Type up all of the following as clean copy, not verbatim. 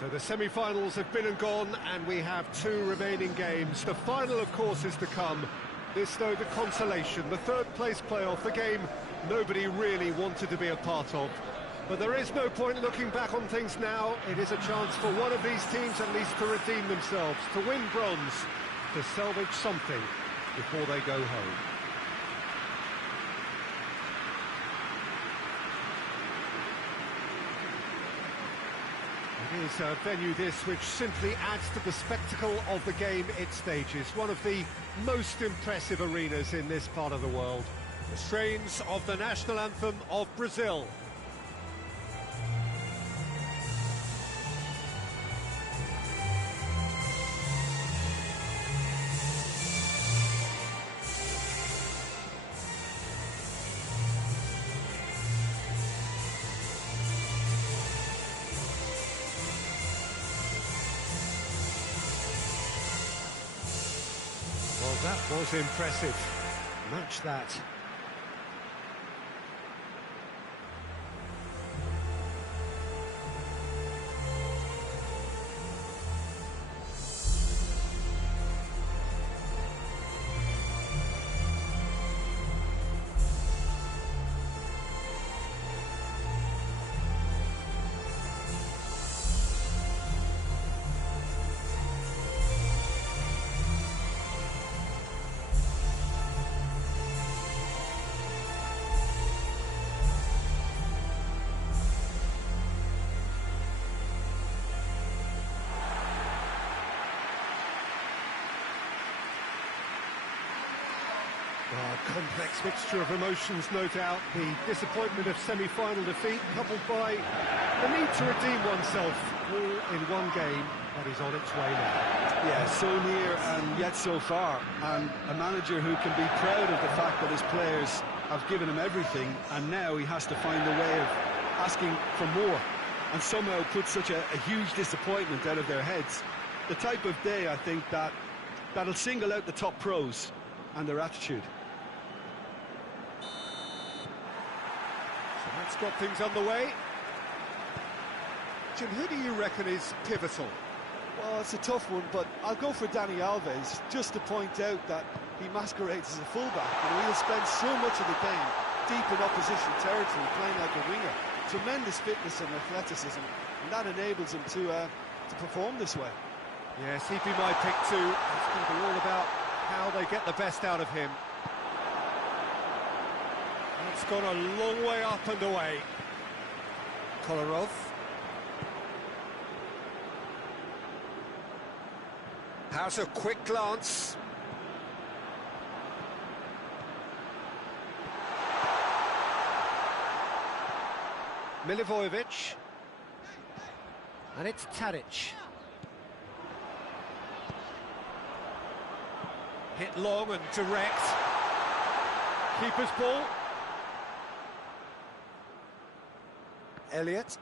So the semi-finals have been and gone, and we have two remaining games. The final, of course, is to come. This, though, the consolation, the third-place playoff, the game nobody really wanted to be a part of. But there is no point looking back on things now. It is a chance for one of these teams at least to redeem themselves, to win bronze, to salvage something before they go home. It is a venue this which simply adds to the spectacle of the game it stages. One of the most impressive arenas in this part of the world. The strains of the national anthem of Brazil. Well, that was impressive. Match that. A complex mixture of emotions, no doubt. The disappointment of semi-final defeat, coupled by the need to redeem oneself, all in one game that is on its way now. Yeah, so near and yet so far. And a manager who can be proud of the fact that his players have given him everything, and now he has to find a way of asking for more, and somehow put such a huge disappointment out of their heads. The type of day, I think, that'll single out the top pros and their attitude. So that's got things underway. Jim, who do you reckon is pivotal? Well, it's a tough one, but I'll go for Dani Alves, just to point out that he masquerades as a fullback. You know, he'll spend so much of the game deep in opposition territory, playing like a winger. Tremendous fitness and athleticism, and that enables him to perform this way. Yes, he'd be my pick too. It's going to be all about how they get the best out of him. It's gone a long way up and away. Kolarov. Has a quick glance. Milivojevic. And it's Tadic. Hit long and direct. Keeper's ball. Elliott.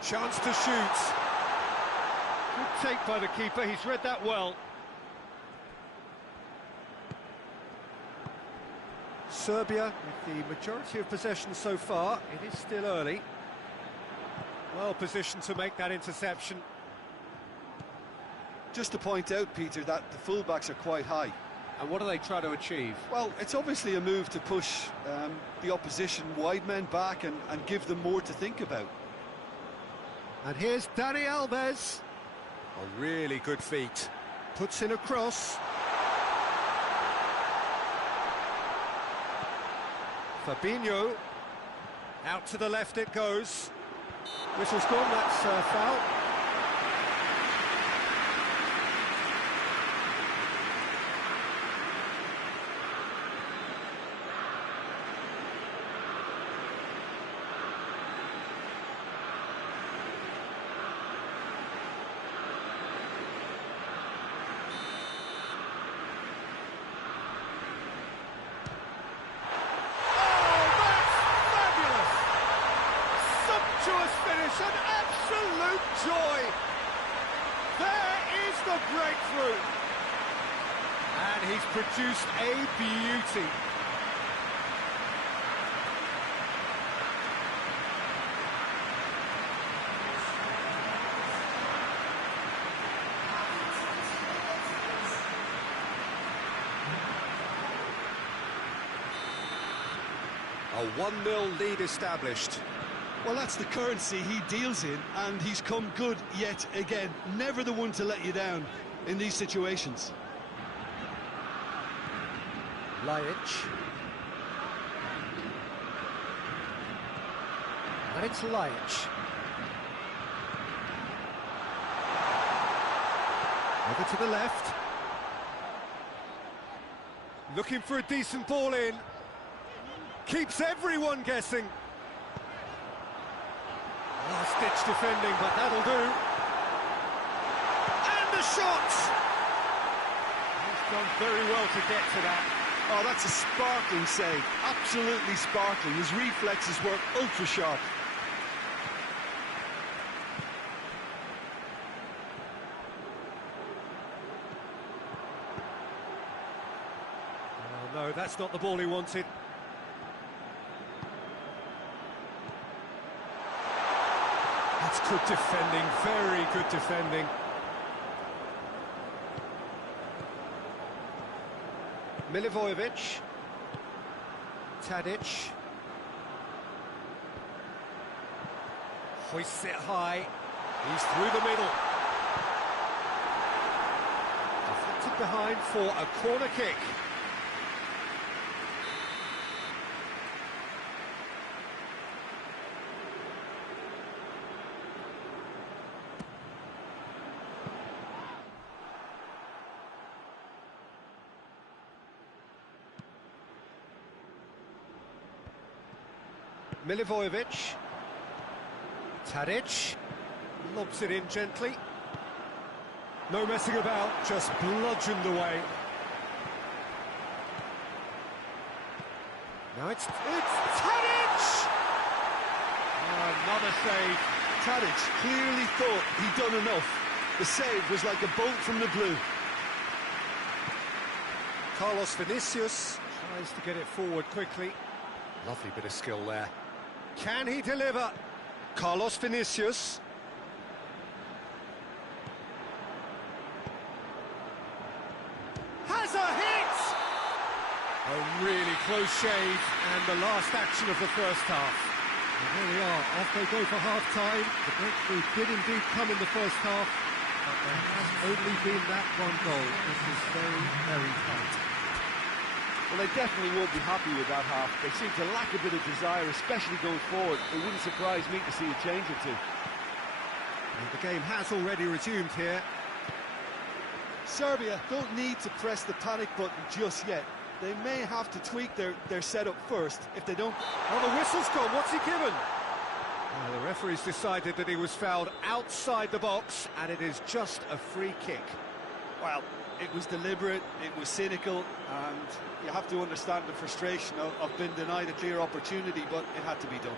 Chance to shoot. Good take by the keeper, he's read that well. Serbia with the majority of possession so far. It is still early. Well positioned to make that interception. Just to point out, Peter, that the fullbacks are quite high. And what do they try to achieve? Well, it's obviously a move to push the opposition wide men back and give them more to think about. And here's Dani Alves. A really good feat. Puts in a cross. Fabinho. Out to the left it goes. Whistle's gone, that's foul. An absolute joy. There is the breakthrough. And he's produced a beauty. A 1-0 lead established. Well, that's the currency he deals in, and he's come good yet again. Never the one to let you down in these situations. Lajic. And it's Lajic. Over to the left. Looking for a decent ball in. Keeps everyone guessing. Last-ditch defending, but that'll do. And the shot! He's done very well to get to that. Oh, that's a sparkling save. Absolutely sparkling. His reflexes work ultra-sharp. Oh, no, that's not the ball he wanted. That's good defending, very good defending. Milivojevic. Tadic. Hoists it high. He's through the middle. Deflected behind for a corner kick. Milivojevic. Tadic. Lobs it in gently. No messing about, just bludgeoned away. Now it's Tadic! Oh, another save. Tadic clearly thought he'd done enough. The save was like a bolt from the blue. Carlos Vinicius tries to get it forward quickly. Lovely bit of skill there. Can he deliver? Carlos Vinicius. Has a hit! A really close shave, and the last action of the first half. And here we are, off they go for half-time. The breakthrough did indeed come in the first half, but there has only been that one goal. This is very, very tight. Well, they definitely won't be happy with that half. They seem to lack a bit of desire, especially going forward. It wouldn't surprise me to see a change or two. And the game has already resumed here. Serbia don't need to press the panic button just yet. They may have to tweak their setup first. If they don't... Oh, the whistle's gone. What's he given? Oh, the referee's decided that he was fouled outside the box, and it is just a free kick. Well, it was deliberate, it was cynical, and you have to understand the frustration of being denied a clear opportunity, but it had to be done.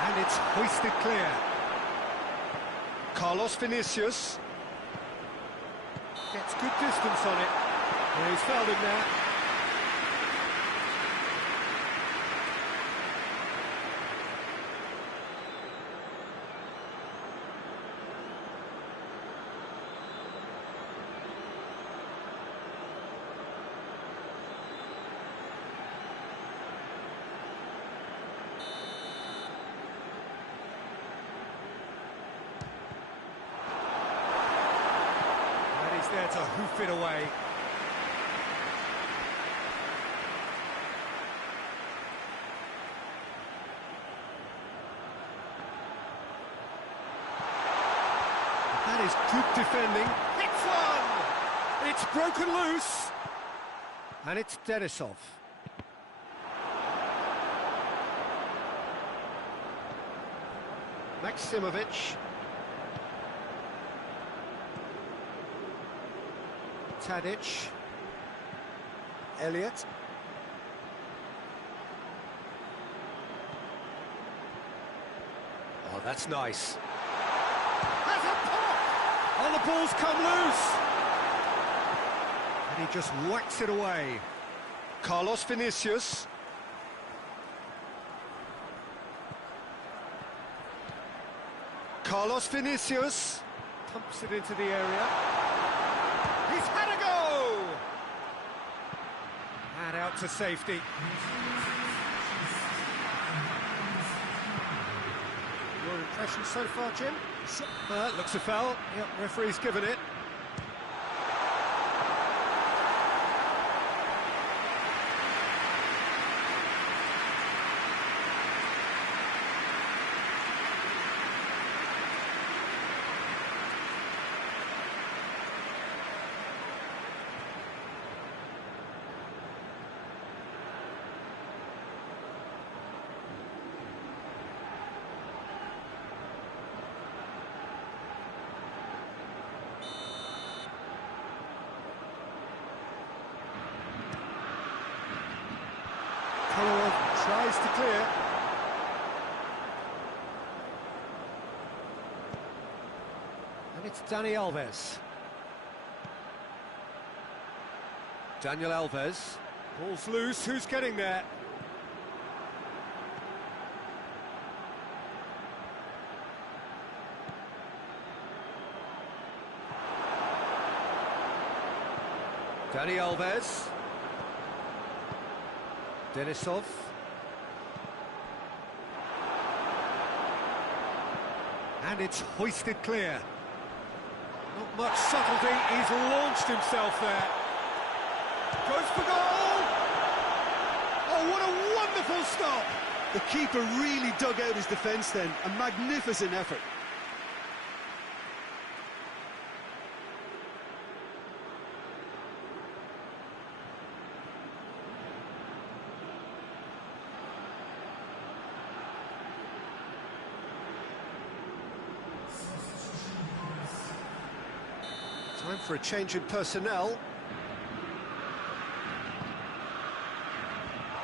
And it's hoisted clear. Carlos Vinicius gets good distance on it. And he's fouled him there. There to hoof it away. That is good defending. It's one! It's broken loose. And it's Denisov. Maksimovic. Tadic. Elliott. Oh, that's nice. Has a pop! Oh, the ball's come loose! And he just whacks it away. Carlos Vinicius. Carlos Vinicius pumps it into the area. He's had a go! And out to safety. Your impression so far, Jim? Looks a foul. Yep, referee's given it. Tries to clear. And it's Dani Alves. Daniel Alves. Ball's loose, who's getting there? Dani Alves. Denisov. And it's hoisted clear. Not much subtlety, he's launched himself there. Goes for goal! Oh, what a wonderful stop! The keeper really dug out his defence then. A magnificent effort. Time for a change in personnel.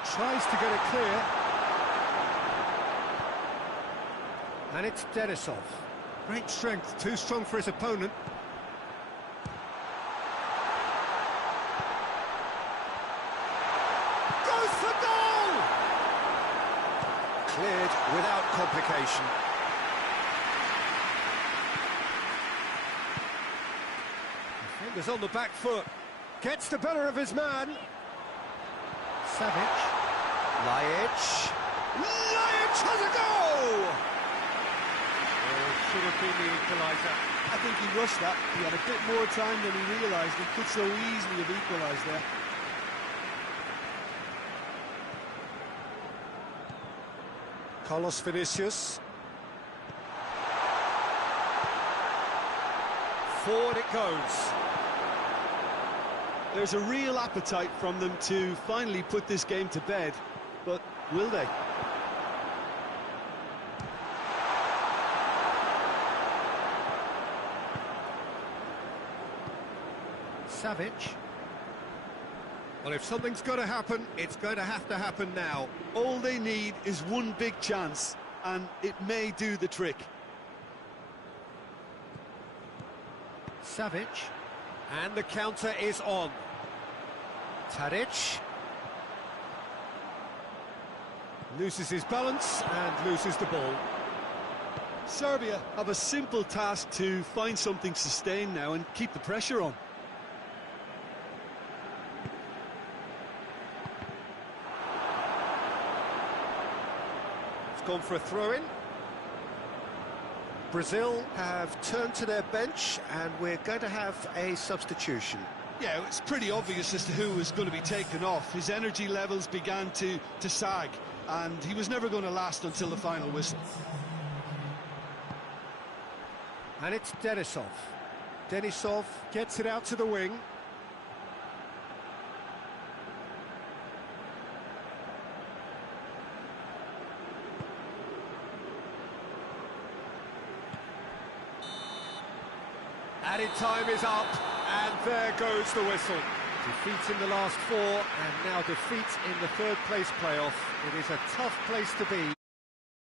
Tries to get it clear. And it's Denisov. Great strength, too strong for his opponent. Goes for goal! Cleared without complication. Fingers on the back foot. Gets the better of his man. Savic. Lajic. Lajic has a goal! Should have been the equaliser. I think he rushed that. He had a bit more time than he realised. He could so easily have equalised there. Carlos Vinicius. Forward it goes. There's a real appetite from them to finally put this game to bed, but will they? Savic. Well, if something's got to happen, it's going to happen now. All they need is one big chance, and it may do the trick. Savic. And the counter is on. Tadic. Loses his balance and loses the ball. Serbia have a simple task to find something sustained now and keep the pressure on. It's gone for a throw-in. Brazil have turned to their bench and we're going to have a substitution. Yeah, it's pretty obvious as to who was going to be taken off. His energy levels began to sag, and he was never going to last until the final whistle. And it's Denisov. Denisov gets it out to the wing. Added time is up, and there goes the whistle. Defeat in the last four, and now defeat in the third place playoff. It is a tough place to be.